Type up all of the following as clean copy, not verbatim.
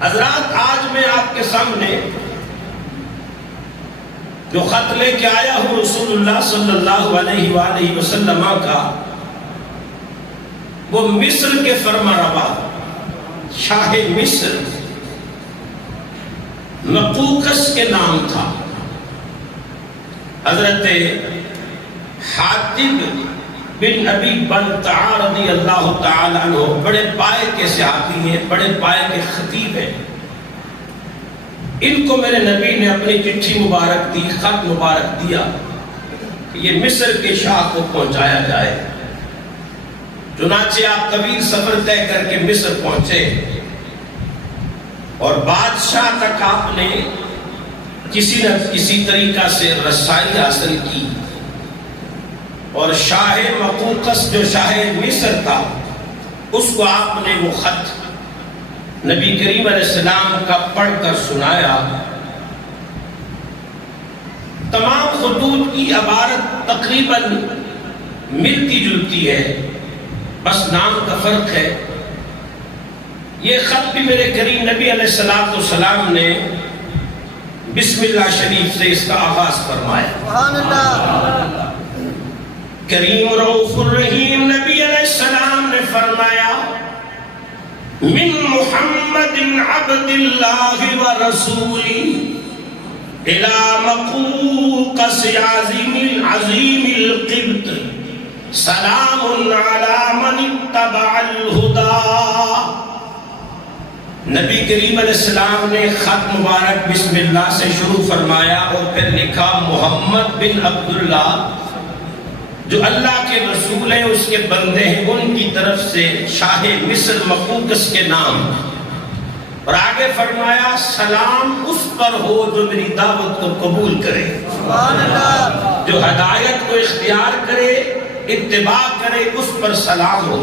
حضرات، آج میں آپ کے سامنے جو خط لے کے آیا ہوں رسول اللہ صلی اللہ علیہ وآلہ وسلم کا، وہ مصر کے فرمانروا شاہ مصر مقوقس کے نام تھا۔ حضرت حاتب بن ابی بلتعہ رضی اللہ تعالیٰ عنہ بڑے پائے کے صحابی ہیں، بڑے پائے کے خطیب ہیں۔ ان کو میرے نبی نے اپنی چٹھی مبارک دی، خط مبارک دیا کہ یہ مصر کے شاہ کو پہنچایا جائے۔ چنانچہ آپ طویل سفر طے کر کے مصر پہنچے اور بادشاہ تک آپ نے کسی نہ کسی طریقہ سے رسائی حاصل کی، اور شاہ مقوقس جو شاہ مصر تھا اس کو آپ نے وہ خط نبی کریم علیہ السلام کا پڑھ کر سنایا۔ تمام خطوط کی عبارت تقریباً ملتی جلتی ہے، بس نام کا فرق ہے۔ یہ خط بھی میرے کریم نبی علیہ السلام نے بسم اللہ شریف سے اس کا آغاز فرمایا۔ سبحان اللہ۔ کریم رؤوف الرحیم نبی علیہ السلام نے فرمایا، من محمد عبد اللہ ورسولی الى مقوقس عظیم القبط سلام علی من اتبع الہدی۔ نبی کریم علیہ السلام نے خط مبارک بسم اللہ سے شروع فرمایا اور پھر لکھا محمد بن عبداللہ جو اللہ کے رسول ہیں، اس کے بندے ہیں، ان کی طرف سے شاہ مصر مقوقس کے نام، اور آگے فرمایا سلام اس پر ہو جو میری دعوت کو قبول کرے، جو ہدایت کو اختیار کرے، اتباع کرے، اس پر سلام ہو۔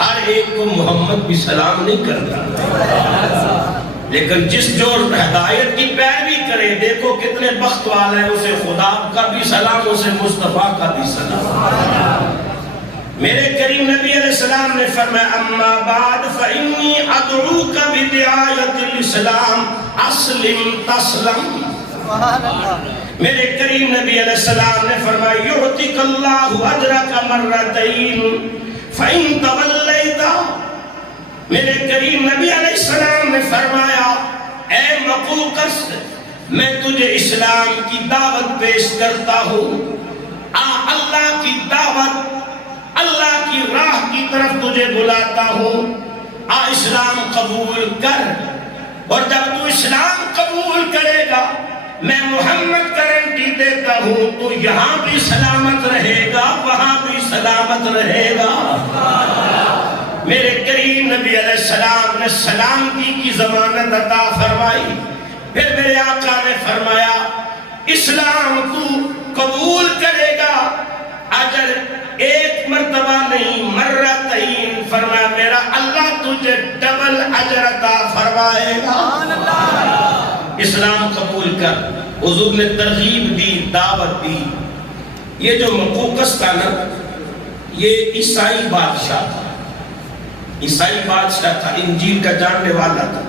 ہر ایک کو محمد بھی سلام نہیں کرتا، لیکن جس جو ہدایت کی پیروی کرے، دیکھو کتنے بخت والا ہے، اسے خدا کا بھی سلام، اسے مصطفیٰ کا بھی سلام۔ میرے کریم نبی علیہ السلام نے فرمایا اما بعد فإنی ادعوک بدعایت الاسلام اسلم تسلم۔ میرے کریم نبی علیہ السلام نے فرمایا یعطیک اللہ اجرک مرتین فإن تولیت۔ میرے کریم نبی علیہ السلام نے فرمایا اے مقوقس، میں تجھے اسلام کی دعوت پیش کرتا ہوں، اللہ کی دعوت، اللہ کی راہ کی طرف تجھے بلاتا ہوں، اسلام قبول کر، اور جب تو اسلام قبول کرے گا میں محمد گارنٹی دیتا ہوں تو یہاں بھی سلامت رہے گا، وہاں بھی سلامت رہے گا۔ میرے کریم نبی علیہ السلام نے سلامتی کی ضمانت عطا فرمائی۔ پھر میرے آقا نے فرمایا اسلام تو قبول کرے گا، اجر ایک مرتبہ نہیں مرتين، فرمایا میرا اللہ تجھے ڈبل اجر عطا فرمائے گا۔ اسلام قبول کر، حضور نے ترغیب دی، دعوت دی۔ یہ جو مقوقس تھا نا، یہ عیسائی بادشاہ تھا، عیسائی بادشاہ تھا، انجیل کا جاننے والا تھا۔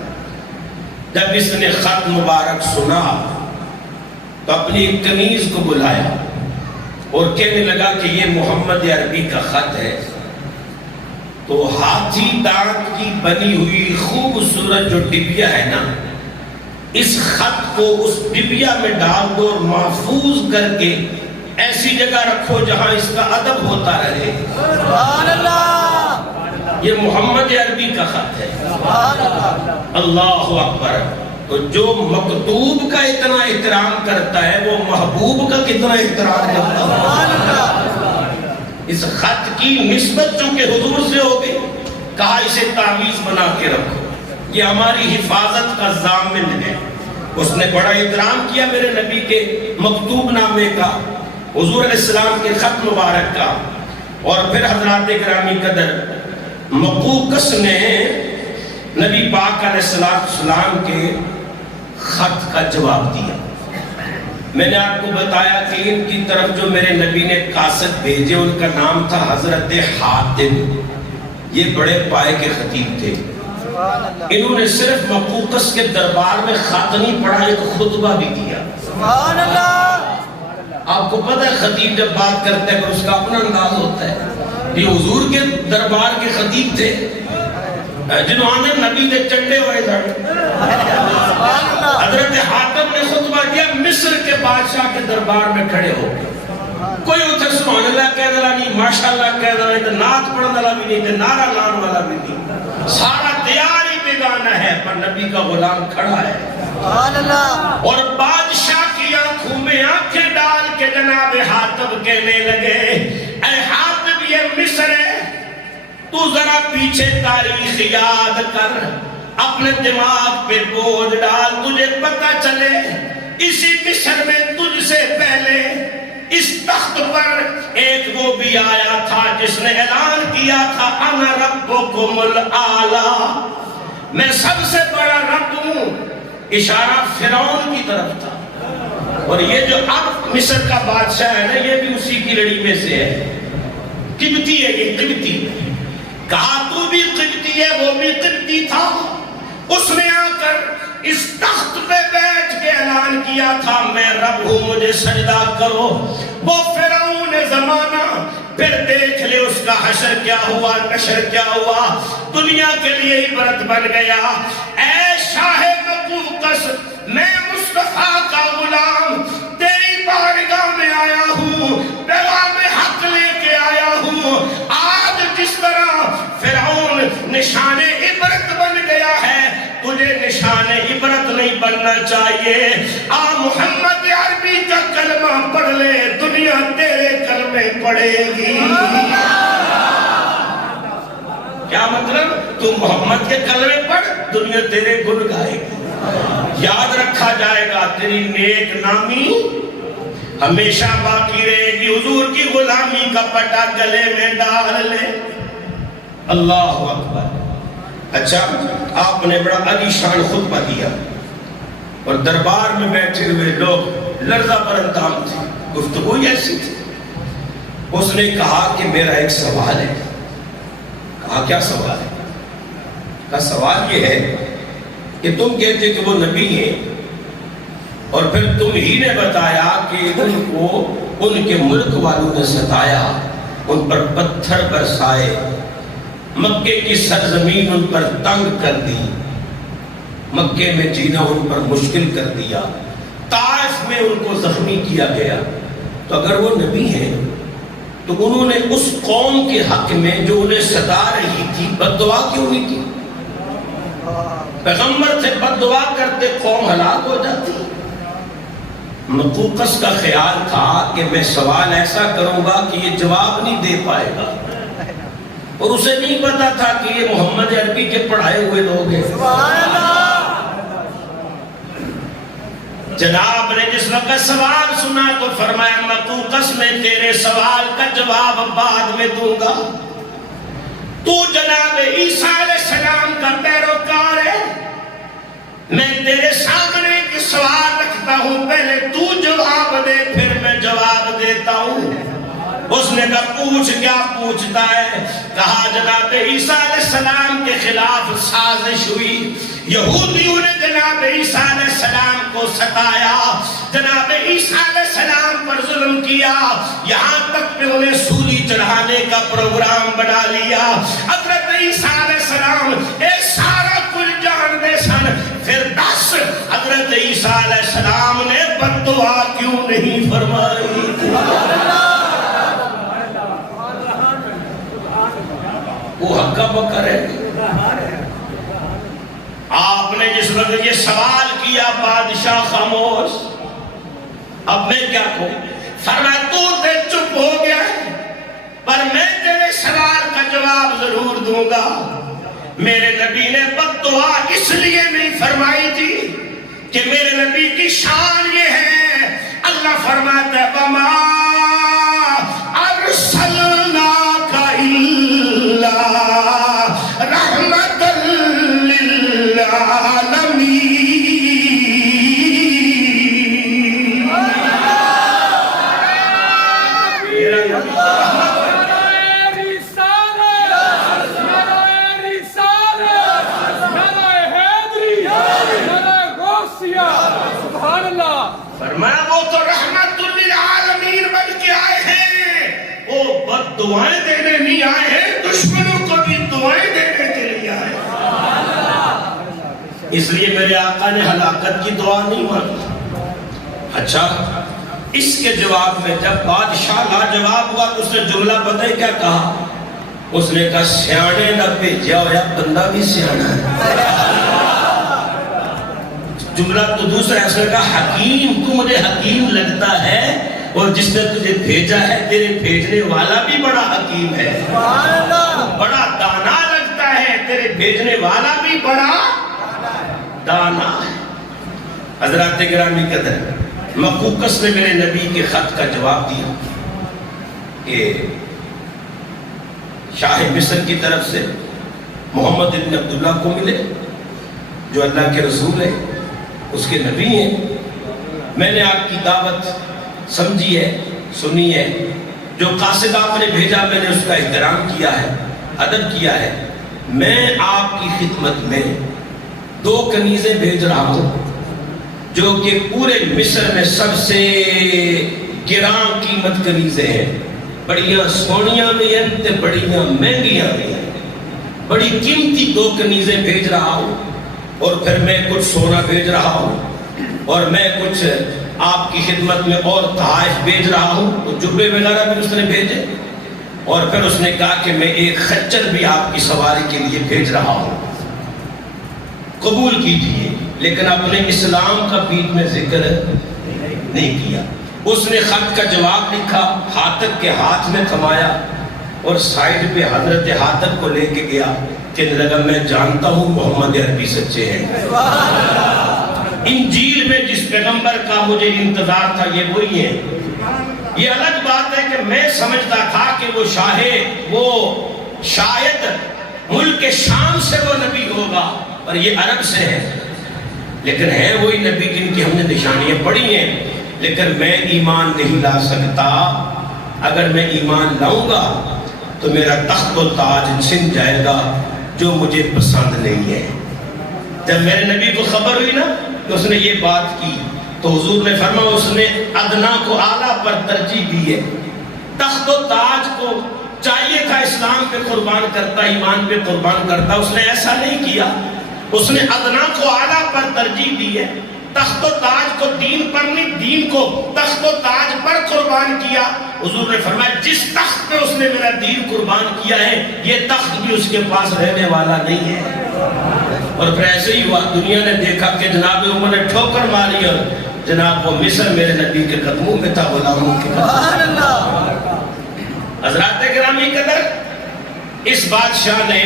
جب اس نے خط مبارک سنا تو اپنی ایک کنیز کو بلایا اور کہنے لگا کہ یہ محمد عربی کا خط ہے۔ تو ہاتھی دانت کی بنی ہوئی خوبصورت جو ڈبیا ہے نا، اس خط کو اس ڈبیا میں ڈال دو اور محفوظ کر کے ایسی جگہ رکھو جہاں اس کا ادب ہوتا رہے۔ سبحان اللہ، یہ محمد عربی کا خط ہے۔ اللہ اکبر۔ تو جو مکتوب کا اتنا احترام کرتا ہے وہ محبوب کا کتنا احترام کرتا ہے۔ اس خط کی نسبت چونکہ حضور سے ہوگی، کہا اسے تعویذ بنا کے رکھو، یہ ہماری حفاظت کا ضامن ہے۔ اس نے بڑا احترام کیا میرے نبی کے مکتوب نامے کا، حضور علیہ السلام کے خط مبارک کا۔ اور پھر حضرات گرامی قدر، مقوقس نے نبی پاک علیہ السلام کے خط کا جواب دیا۔ میں نے آپ کو بتایا کہ ان کی طرف جو میرے نبی نے قاصد بھیجے ان کا نام تھا حضرت حاتب، یہ بڑے پائے کے خطیب تھے. انہوں نے صرف مقوقس کے دربار میں خاتمی پڑھا، ایک خطبہ بھی دیا. سبحان اللہ. آپ کو پتہ ہے خطیب جب بات کرتا ہے کہ اس کا اپنا انداز ہوتا ہے. یہ حضور کے دربار کے خطیب تھے جنہوں نے نبی دے چنڈے ہوئے تھے. حضرت حاتم نے خطبہ دیا مصر کے بادشاہ کے دربار میں کھڑے ہو گئے. کوئی اتھے سبحان اللہ کہہ دلا نہیں، ماشاءاللہ کہہ دلا نہیں، نعت پڑھنے والا بھی نہیں، نعرہ لان والا بھی نہیں. سارا تیار ہی بیگانہ ہے، پر نبی کا غلام کھڑا ہے. سبحان اللہ. اور بادشاہ کی آنکھوں میں آنکھیں ڈال کے جناب حاتم کہنے لگے اے حاتم یہ مصر ہے، تو ذرا پیچھے تاریخ یاد کر، اپنے دماغ پہ بوجھ ڈال، تجھے پتہ چلے اسی مصر میں تجھ سے پہلے اس تخت پر ایک وہ بھی آیا تھا جس نے اعلان کیا تھا انا ربکم الاعلی، میں سب سے بڑا رب ہوں. اشارہ فرعون کی طرف تھا. اور یہ جو اب مصر کا بادشاہ ہے نا، یہ بھی اسی کی لڑی میں سے ہے. قبطی ہے، یہ قبطی. کہا تو بھی قبطی ہے، وہ بھی قبطی تھا. اس نے آ کر اس تخت پہ بیٹھ کے اعلان کیا تھا میں رب ہوں، مجھے سجدہ کرو. وہ فرعون زمانہ پھر دیکھ لے اس کا حشر کیا ہوا، نشر کیا ہوا، دنیا کے لیے عبرت بن گیا. اے شاہ مقوقس، میں مصطفیٰ کا غلام تیری بارگاہ میں آیا ہوں، پیغام حق لے کے آیا ہوں. آج جس طرح فرعون نشان عبرت بن گیا ہے، تجھے نشان عبرت نہیں بننا چاہیے. محمد عربی کا کلمہ پڑھ لے، دنیا تیرے کلمے پڑھے گی. کیا مطلب؟ تو محمد کے کلمے پڑھ، دنیا تیرے گن گائے گی. یاد رکھا جائے گا، تیری نیک نامی ہمیشہ باقی رہے گی. حضور کی غلامی کا پٹا گلے میں ڈال لے. اللہ اکبر. اچھا، آپ نے بڑا عالی شان خطبہ دیا اور دربار میں بیٹھے ہوئے لوگ لرزہ پر اندام تھے. گفتگو ایسی تھی. اس نے کہا کہ میرا ایک سوال ہے. کہا کیا سوال ہے؟ کہا سوال یہ ہے کہ تم کہتے کہ وہ نبی ہیں اور پھر تم ہی نے بتایا کہ ان کو ان کے ملک والوں نے ستایا، ان پر پتھر برسائے، مکے کی سرزمین ان پر تنگ کر دی، مکے میں جینا ان پر مشکل کر دیا، طائف میں ان کو زخمی کیا گیا. تو اگر وہ نبی ہیں تو انہوں نے اس قوم کے حق میں جو انہیں ستا رہی تھی بد دعا کیوں نہیں کی؟ پیغمبر سے بد دعا کرتے قوم ہلاک ہو جاتی. مقوقس کا خیال تھا کہ میں سوال ایسا کروں گا کہ یہ جواب نہیں دے پائے گا، اور اسے نہیں پتا تھا کہ یہ محمد عربی کے پڑھائے ہوئے لوگ ہیں. جناب نے جس وقت سوال سنا تو فرمایا مقوقس میں تیرے سوال کا جواب بعد میں دوں گا. تو جناب عیسیٰ علیہ السلام کا پیروکار ہے، میں تیرے سامنے ایک سوال رکھتا ہوں، پہلے تو جواب دے پھر میں جواب دیتا ہوں. اس نے کہا پوچھ. کیا پوچھتا ہے؟ کہا جناب عیسیٰ علیہ السلام کے خلاف سازش ہوئی، یہودیوں نے جناب عیسیٰ علیہ السلام کو ستایا، جناب عیسیٰ علیہ السلام پر ظلم کیا، یہاں تک کہ انہیں سولی چڑھانے کا پروگرام بنا لیا. حضرت عیسیٰ علیہ السلام ایک سارا کل جانتے سن. پھر دس حضرت عیسیٰ علیہ السلام نے بد دعا کیوں نہیں فرمائی؟ وہ حقا بکا رہے. آپ نے جس وقت یہ سوال کیا بادشاہ خاموش. اب میں کیا کہوں؟ فرمایا تو تے چپ ہو گیا پر میں تیرے سوال کا جواب ضرور دوں گا. میرے نبی نے بد دعا اس لیے نہیں فرمائی تھی کہ میرے نبی کی شان یہ ہے. اللہ فرماتا ہے وَمَا أَرْسَلْنَاكَ إِلَّا رَحْمَةً لِلْعَالَمِينَ. وہ تو رحمت للعالمین بن کے آئے ہیں، وہ بد دعائیں دینے نہیں آئے ہیں، دشمنوں کو بھی دعائیں دینے کے لیے آئے ہیں۔ اس لیے میرے آقا نے ہلاکت کی دعا نہیں مانگی۔ اچھا، اس کے جواب میں جب بادشاہ لاجواب ہوا تو اس نے جملہ پتہ ہے کیا کہا؟ اس نے کہا سیانے نہ بھیجا ہوا بندہ بھی سیانا ہے۔ جملہ تو دوسرا ہے، اس نے کہا حکیم، تو مجھے حکیم لگتا ہے، اور جس نے تجھے بھیجا ہے تیرے بھیجنے والا بھی بڑا حکیم ہے، بڑا دانا لگتا ہے، تیرے بھیجنے والا بھی بڑا دانا ہے۔ حضرات گرامی قدر، مقوقس نے میرے نبی کے خط کا جواب دیا کہ شاہ مصر کی طرف سے محمد ابن عبداللہ کو ملے جو اللہ کے رسول ہے، اس کے نبی ہیں۔ میں نے آپ کی دعوت سمجھی ہے، سنی ہے، جو قاصد آپ نے بھیجا میں نے اس کا احترام کیا ہے، ادب کیا ہے۔ میں آپ کی خدمت میں 2 کنیزیں بھیج رہا ہوں جو کہ پورے مصر میں سب سے گراں قیمت کنیزیں ہیں، بڑیاں سونیاں بھی ہیں تے بڑیاں مہنگیاں بھی ہیں، بڑی قیمتی 2 کنیزیں بھیج رہا ہوں، اور پھر میں کچھ سونا بھیج رہا ہوں، اور میں کچھ آپ کی خدمت میں اور تحائف بھیج رہا ہوں، تو جبے وغیرہ بھی اس نے بھیجے، اور پھر اس نے کہا کہ میں ایک خچر بھی آپ کی سواری کے لیے بھیج رہا ہوں، قبول کیجئے۔ لیکن اپنے اسلام کا بیچ میں ذکر نہیں کیا۔ اس نے خط کا جواب لکھا، حاتب کے ہاتھ میں تھمایا، اور سائیڈ پہ حضرت حاتب کو لے کے گیا، کہنے لگا میں جانتا ہوں محمد عربی سچے ہیں، انجیل میں جس پیغمبر کا مجھے انتظار تھا یہ وہی ہے۔ یہ الگ بات ہے کہ میں سمجھتا تھا کہ وہ شاید ملک شام سے وہ نبی ہوگا، اور یہ عرب سے ہے، لیکن ہے وہی نبی جن کی ہم نے نشانیاں پڑھی ہیں۔ لیکن میں ایمان نہیں لا سکتا، اگر میں ایمان لاؤں گا تو میرا تخت و تاج چھن جائے گا جو مجھے پسند نہیں ہے۔ جب میرے نبی کو خبر ہوئی نا کہ اس نے یہ بات کی تو حضور نے فرمایا اس نے ادنا کو اعلیٰ پر ترجیح دی ہے۔ تخت و تاج کو چاہیے تھا اسلام پہ قربان کرتا، ایمان پہ قربان کرتا، اس نے ایسا نہیں کیا، اس نے ادنا کو اعلیٰ پر ترجیح دی ہے۔ تخت و تاج کو دین پر نہیں، دین کو تخت و تاج پر قربان کیا۔ حضور نے فرمایا جس تخت پہ اس نے میرا دین قربان کیا ہے یہ تخت بھی اس کے پاس رہنے والا نہیں ہے۔ اور پھر ایسے ہی ہوا، دنیا نے دیکھا کہ جناب عمر نے ٹھوکر ماری، اور جناب وہ مصر میرے نبی کے قدموں میں تھا، غلاموں کے قدموں۔ حضرات گرامی قدر، اس بادشاہ نے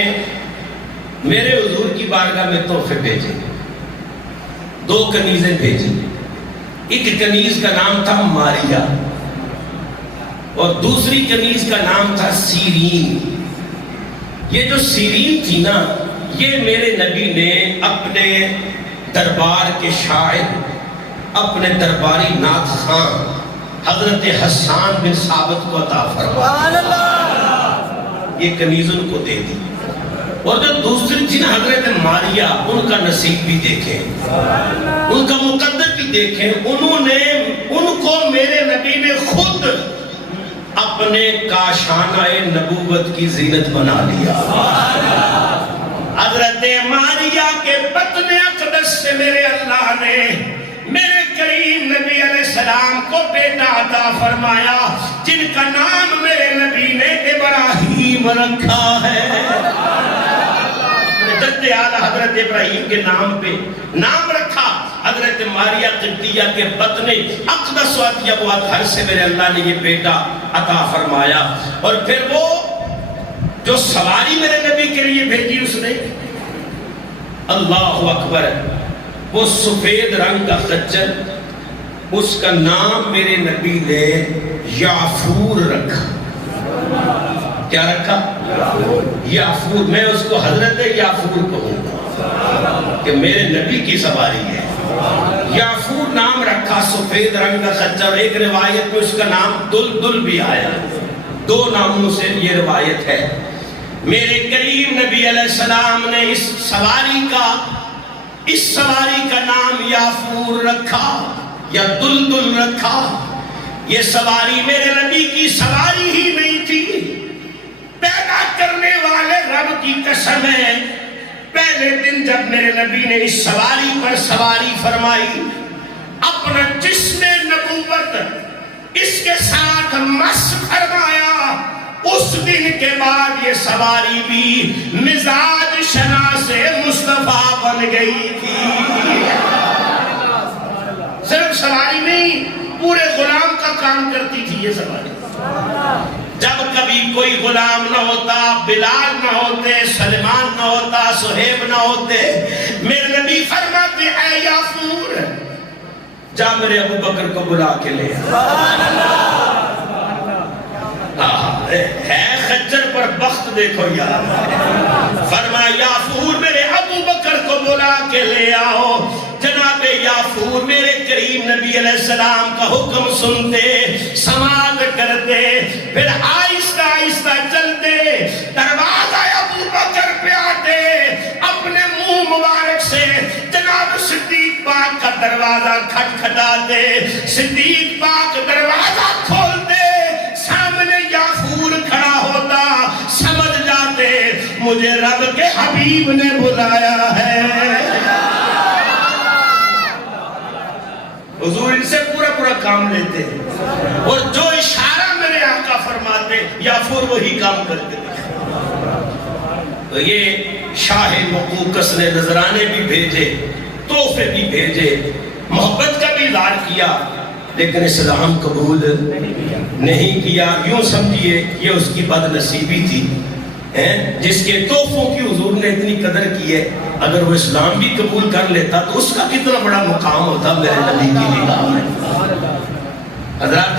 میرے حضور کی بارگاہ میں تحفے بھیجے، 2 کنیزیں بھیجی۔ ایک کنیز کا نام تھا ماریا، اور دوسری کنیز کا نام تھا سیرین۔ یہ جو سیرین تھی نا، یہ میرے نبی نے اپنے دربار کے شاعر، اپنے درباری نعت خان حضرت حسان بن ثابت کو عطا فرمایا، یہ کنیز ان کو دے دی۔ اور جو دوسری تھی نا حضرت ماریا، ان کا نصیب بھی دیکھیں، ان کا مقدر بھی دیکھیں، ان کو میرے نبی نے خود اپنے کاشانہ نبوت کی زینت بنا لیا۔ حضرت ماریا کے بطن اقدس سے میرے اللہ نے میرے کریم نبی علیہ السلام کو بیٹا عطا فرمایا، جن کا نام میرے نبی نے ابراہیم رکھا ہے۔ جد اعلیٰ حضرت ابراہیم کے نام پہ نام رکھا، حضرت ماریا قبطیہ کے بطن اقدس و اطیب و اطہر سے میرے اللہ نے یہ بیٹا عطا فرمایا۔ اور پھر وہ جو سواری میرے نبی کے لیے بھیجی اس نے، اللہ اکبر، وہ سفید رنگ کا خچر، اس کا نام میرے نبی نے یافور رکھا۔ کیا رکھا؟ یافور۔ میں اس کو حضرت یافور کہوں گا کہ میرے نبی کی سواری ہے۔ یافور نام رکھا، سفید رنگ کا خچر۔ ایک روایت میں اس کا نام دلدل بھی آیا، 2 ناموں سے یہ روایت ہے۔ میرے کریم نبی علیہ السلام نے اس سواری کا نام یافور رکھا۔ یا دلدل رکھا. یہ سواری میرے نبی کی سواری ہی نہیں تھی. پیدا کرنے والے رب کی قسم ہے، پہلے دن جب میرے نبی نے اس سواری پر سواری فرمائی، اپنا جسم نبوت اس کے ساتھ مس فرمایا، اس دن کے بعد یہ سواری بھی مزاج شناس مصطفیٰ بن گئی تھی. صرف سواری نہیں، پورے غلام کا کام کرتی تھی یہ سواری. جب کبھی کوئی غلام نہ ہوتا، بلال نہ ہوتے، سلمان نہ ہوتا، صہیب نہ ہوتے، میرے نبی فرماتے اے یافور جا میرے ابو بکر کو بلا کے لے. ہے خچر پر بخت دیکھو یار. فرمایا یافور میرے ابو بکر کو بلا کے لے آؤ. جناب یافور میرے کریم نبی علیہ السلام کا حکم سنتے، سماعت کرتے، پھر آہستہ آہستہ چلتے، دروازہ ابو بکر پہ آتے، اپنے منہ مبارک سے جناب صدیق پاک کا دروازہ کھٹکھٹاتے، صدیق پاک دروازہ کھولتے، سامنے یافور کھڑا ہوتا، سمجھ جاتے مجھے رب کے حبیب نے بلایا ہے. حضور ان سے پورا پورا کام لیتے ہیں، اور جو اشارہ میرے آقا فرماتے یافور وہی کام کرتے ہیں. تو یہ شاہ مقوقس نے نذرانے بھی بھیجے، تحفے بھی بھیجے، محبت کا بھی اظہار کیا، لیکن اسلام قبول نہیں کیا. یوں سمجھیے یہ اس کی بد نصیبی تھی جس کے تحفوں کی حضور نے اتنی قدر کی ہے. اگر وہ اسلام بھی قبول کر لیتا تو اس کا کتنا بڑا مقام ہوتا میرے نبی کی نگاہ میں. حضرات